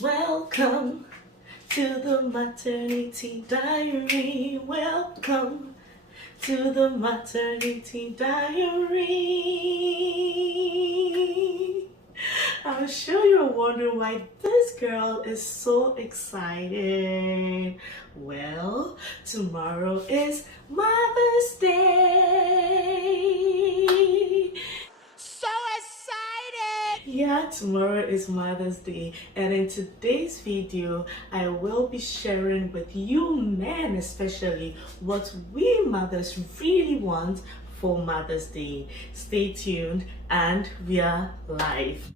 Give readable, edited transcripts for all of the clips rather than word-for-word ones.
Welcome to the maternity diary. Welcome to the maternity diary. I'm sure you're wondering why this girl is so excited. Well, tomorrow is Mother's Day. So excited! Yeah, tomorrow is Mother's Day, and in today's video I will be sharing with you men especially what we mothers really want for Mother's Day. Stay tuned and we are live.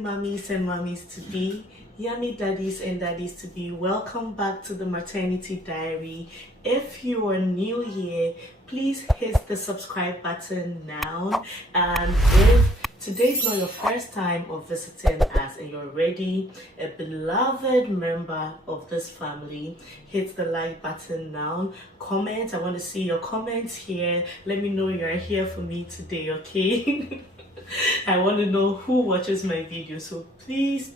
Mummies and mummies to be, yummy daddies and daddies to be, welcome back to the maternity diary. If you are new here, please hit the subscribe button now, and if today's not your first time of visiting us and you're already a beloved member of this family, hit the like button now. Comment, I want to see your comments here. Let me know you're here for me today, okay? I want to know who watches my video, so please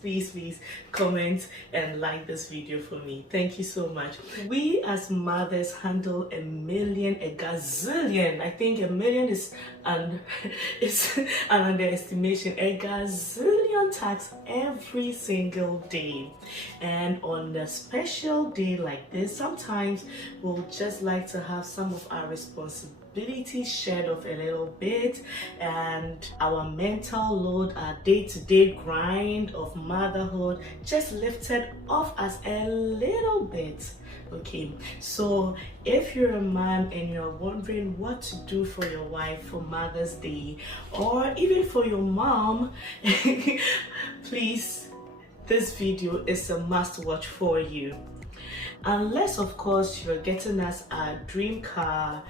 comment and like this video for me. Thank you so much. We as mothers handle a gazillion. I think a million is an underestimation. A gazillion tasks every single day, and on a special day like this, sometimes we'll just like to have some of our responsibilities shared off a little bit, and our mental load, our day-to-day grind of motherhood just lifted off us a little bit. Okay, so if you're a man and you're wondering what to do for your wife for Mother's Day, or even for your mom, please, this video is a must watch for you. Unless of course you're getting us a dream car.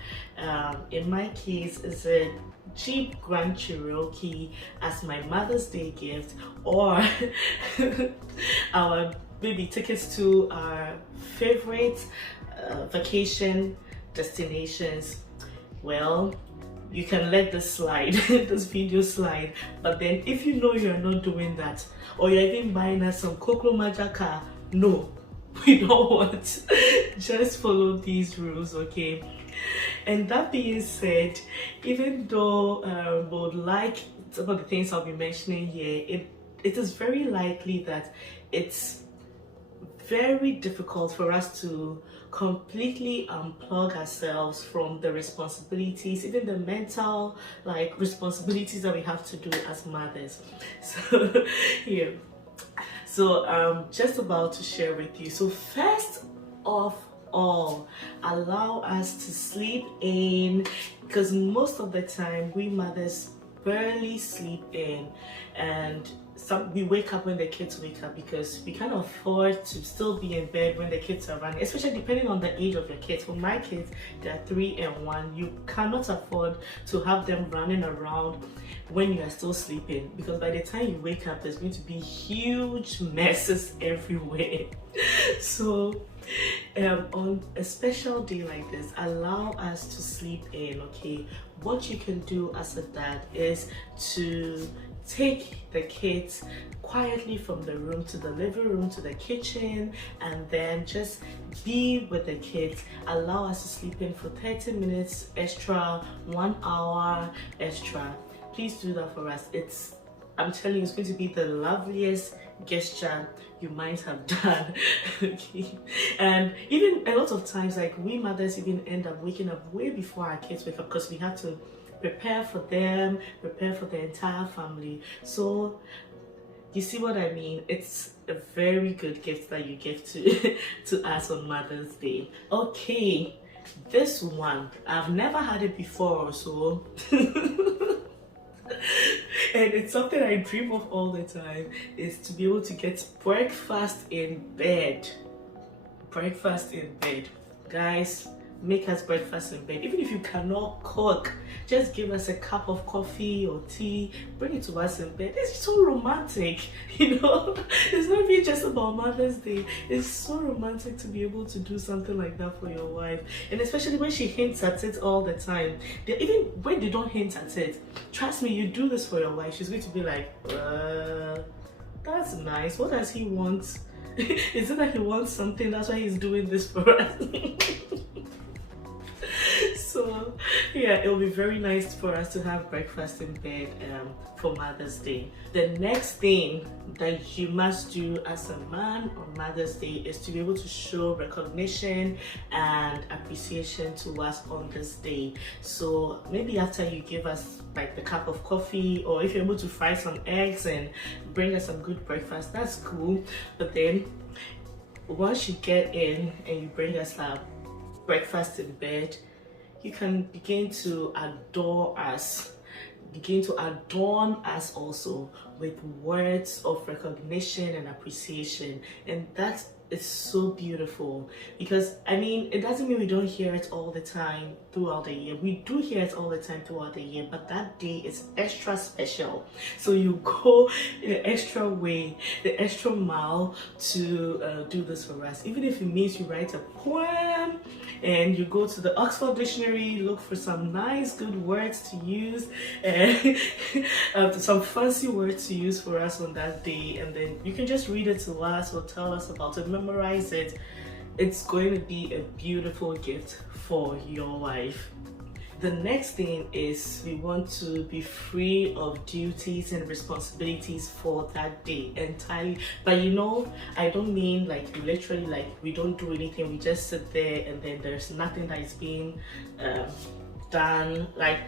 In my case is a Jeep Grand Cherokee as my Mother's Day gift, or our baby tickets to our favorite vacation destinations. Well, you can let this slide, this video slide. But then if you know you're not doing that, or you're even buying us some Kokro Maja car, no, we don't want. Just follow these rules, okay? And that being said, even though we would like some of the things I'll be mentioning here, it is very likely that it's very difficult for us to completely unplug ourselves from the responsibilities, even the mental responsibilities that we have to do as mothers. So yeah, so I'm just about to share with you. So first of all, allow us to sleep in, because most of the time we mothers barely sleep in, and we wake up when the kids wake up, because we can't afford to still be in bed when the kids are running, especially depending on the age of your kids. For my kids, they're 3 and 1. You cannot afford to have them running around when you are still sleeping, because by the time you wake up there's going to be huge messes everywhere. So on a special day like this, allow us to sleep in, okay? What you can do as a dad is to take the kids quietly from the room to the living room to the kitchen, and then just be with the kids. Allow us to sleep in for 30 minutes extra, 1 hour extra. Please do that for us. I'm telling you, it's going to be the loveliest gesture you might have done. Okay, and even a lot of times, like, we mothers even end up waking up way before our kids wake up, because we have to prepare for them, prepare for the entire family. So you see what I mean? It's a very good gift that you give to us on Mother's Day. Okay, this one, I've never had it before, so and it's something I dream of all the time, is to be able to get breakfast in bed. Breakfast in bed. Guys, make us breakfast in bed. Even if you cannot cook, just give us a cup of coffee or tea, bring it to us in bed. It's so romantic, you know. It's not even just about Mother's Day. It's so romantic to be able to do something like that for your wife, and especially when she hints at it all the time. Even when they don't hint at it, trust me, you do this for your wife, she's going to be like, that's nice. What does he want? Is it that he wants something? That's why he's doing this for us. So yeah, it'll be very nice for us to have breakfast in bed for Mother's Day. The next thing that you must do as a man on Mother's Day is to be able to show recognition and appreciation to us on this day. So maybe after you give us like the cup of coffee, or if you're able to fry some eggs and bring us some good breakfast, that's cool. But then once you get in and you bring us our breakfast in bed, you can begin to adore us, begin to adorn us also with words of recognition and appreciation. And that is so beautiful, because I mean, it doesn't mean we don't hear it all the time throughout the year. We do hear it all the time throughout the year, but that day is extra special. So you go the extra way, the extra mile to do this for us. Even if it means you write a poem and you go to the Oxford Dictionary, look for some nice good words to use, and some fancy words to use for us on that day, and then you can just read it to us or tell us about it, memorize it. It's going to be a beautiful gift for your wife. The next thing is we want to be free of duties and responsibilities for that day entirely. But you know, I don't mean like literally like we don't do anything, we just sit there and then there's nothing that is being done. Like,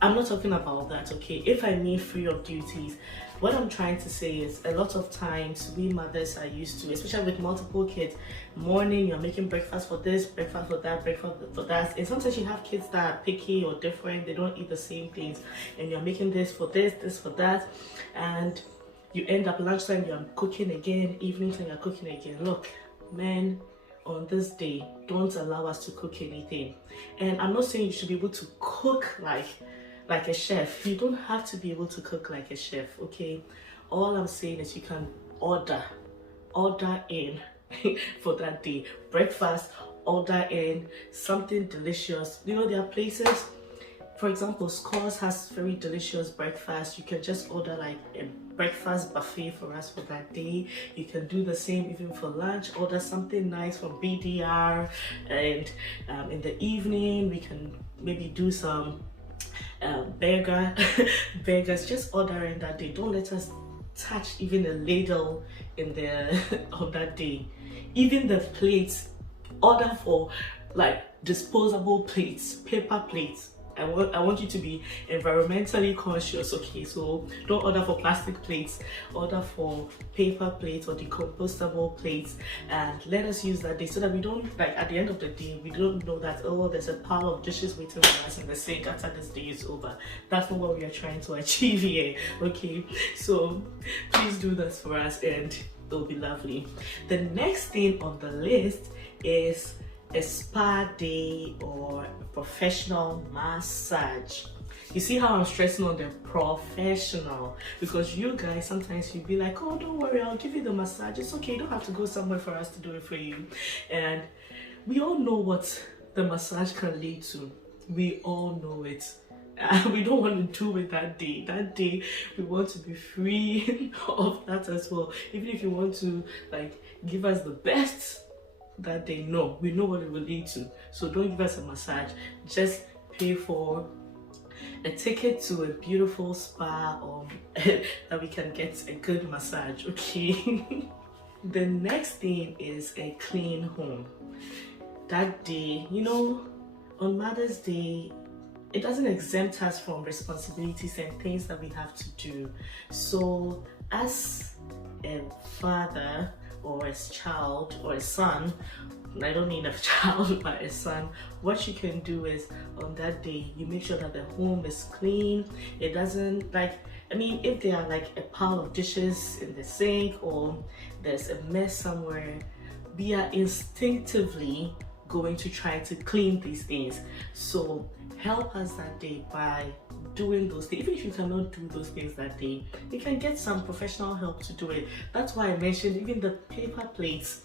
I'm not talking about that, okay? If I mean free of duties, what I'm trying to say is a lot of times we mothers are used to, especially with multiple kids, morning you're making breakfast for this, breakfast for that, breakfast for that. And sometimes you have kids that are picky or different, they don't eat the same things, and you're making this for this, this for that, and you end up lunchtime you're cooking again, evening time you're cooking again. Look, men, on this day, don't allow us to cook anything. And I'm not saying you should be able to cook like a chef. You don't have to be able to cook like a chef, okay? All I'm saying is you can order in for that day. Breakfast, order in something delicious. You know, there are places, for example, Scores has very delicious breakfast. You can just order like a breakfast buffet for us for that day. You can do the same even for lunch. Order something nice from BDR, and in the evening we can maybe do some burgers. Just order in that day. Don't let us touch even a ladle in there on that day. Even the plates, order for like disposable plates, paper plates. I want you to be environmentally conscious, okay? So don't order for plastic plates, order for paper plates or decompostable plates, and let us use that day so that we don't, like at the end of the day, we don't know that, oh, there's a pile of dishes waiting for us in the sink after this day is over. That's not what we are trying to achieve here, okay? So please do this for us and it'll be lovely. The next thing on the list is a spa day or a professional massage. You see how I'm stressing on the professional, because you guys sometimes you'll be like, oh, don't worry, I'll give you the massage, it's okay, you don't have to go somewhere for us to do it for you. And we all know what the massage can lead to. We all know it. We don't want to do it that day. That day we want to be free of that as well. Even if you want to like give us the best that day, no, we know what it will lead to. So don't give us a massage, just pay for a ticket to a beautiful spa or that we can get a good massage, okay? The next thing is a clean home. That day, you know, on Mother's Day, it doesn't exempt us from responsibilities and things that we have to do. So as a father or a child or a son, I don't mean a child but a son, what you can do is on that day you make sure that the home is clean. It doesn't, like, I mean, if there are like a pile of dishes in the sink or there's a mess somewhere, we are instinctively going to try to clean these things. So help us that day by doing those things. Even if you cannot do those things that day, you can get some professional help to do it. That's why I mentioned even the paper plates.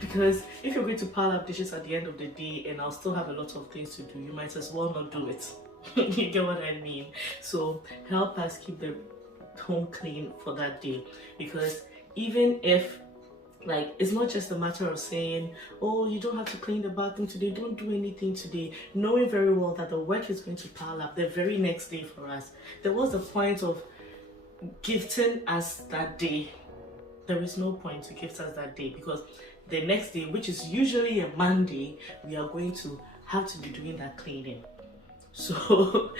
Because if you're going to pile up dishes at the end of the day and I'll still have a lot of things to do, you might as well not do it. You get what I mean? So help us keep the home clean for that day, because even if, like, it's not just a matter of saying, oh, you don't have to clean the bathroom today, don't do anything today, knowing very well that the work is going to pile up the very next day for us. There was the point of gifting us that day. There is no point to gift us that day, because the next day, which is usually a Monday, we are going to have to be doing that cleaning. So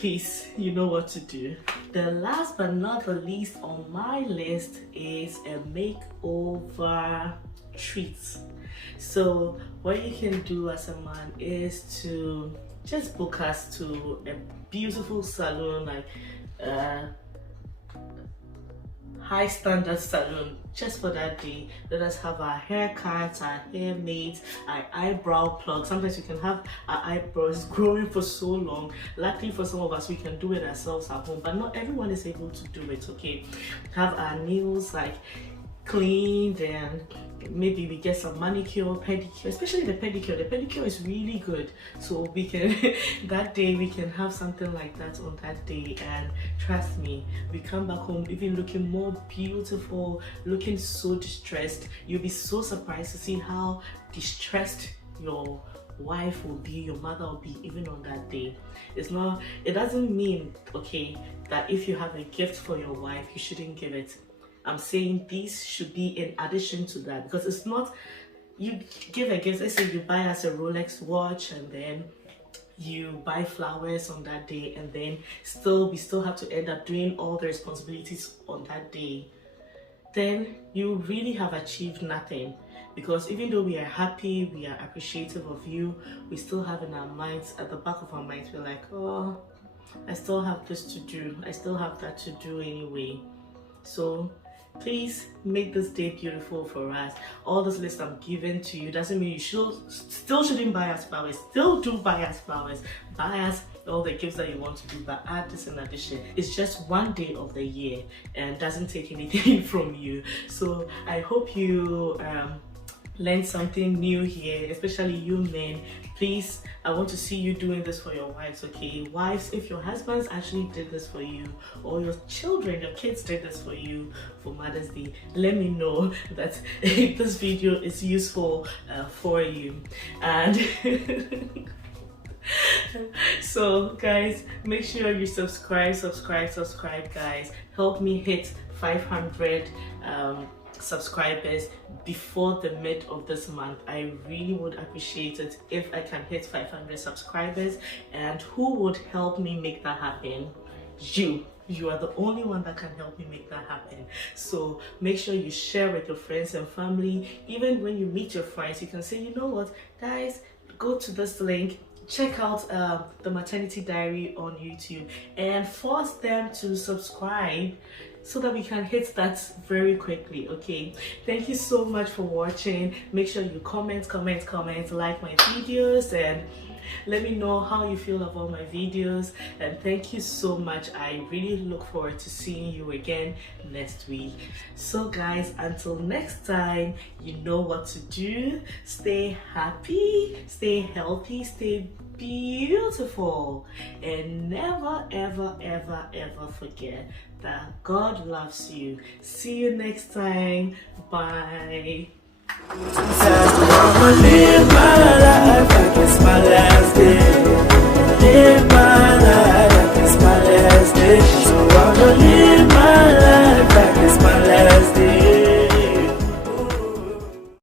please, you know what to do. The last but not the least on my list is a makeover treat. So what you can do as a man is to just book us to a beautiful salon, like high standard salon, just for that day. Let us have our haircuts, our hair made, our eyebrow plugs. Sometimes we can have our eyebrows growing for so long. Luckily for some of us, we can do it ourselves at home, but not everyone is able to do it. Okay, have our nails like cleaned, and maybe we get some manicure, pedicure, especially the pedicure. The pedicure is really good, so we can that day we can have something like that on that day, and trust me, we come back home even looking more beautiful, looking so distressed. You'll be so surprised to see how distressed your wife will be, your mother will be, even on that day. It doesn't mean, okay, that if you have a gift for your wife, you shouldn't give it. I'm saying these should be in addition to that, because it's not, you give a gift, let's say you buy us a Rolex watch and then you buy flowers on that day, and then we still have to end up doing all the responsibilities on that day, then you really have achieved nothing. Because even though we are happy, we are appreciative of you, we still have in our minds, at the back of our minds, we're like, oh, I still have this to do, I still have that to do anyway. So please make this day beautiful for us. All this list I'm giving to you doesn't mean you still shouldn't buy us flowers. Still do buy us flowers. Buy us all the gifts that you want to do, but add this in addition. It's just one day of the year and doesn't take anything from you. So I hope you learn something new here, especially you men. Please, I want to see you doing this for your wives, okay? Wives, if your husbands actually did this for you, or your children, your kids did this for you for Mother's Day, let me know that this video is useful for you. And so guys, make sure you subscribe guys. Help me hit 500 subscribers before the mid of this month. I really would appreciate it if I can hit 500 subscribers. And who would help me make that happen? You are the only one that can help me make that happen. So make sure you share with your friends and family. Even when you meet your friends, you can say, you know what guys, go to this link, check out the maternity diary on YouTube, and force them to subscribe so that we can hit that very quickly. Okay, thank you so much for watching. Make sure you comment, like my videos, and let me know how you feel about my videos. And thank you so much. I really look forward to seeing you again next week. So guys, until next time, you know what to do. Stay happy, stay healthy, stay beautiful, and never ever forget that God loves you. See you next time. Bye.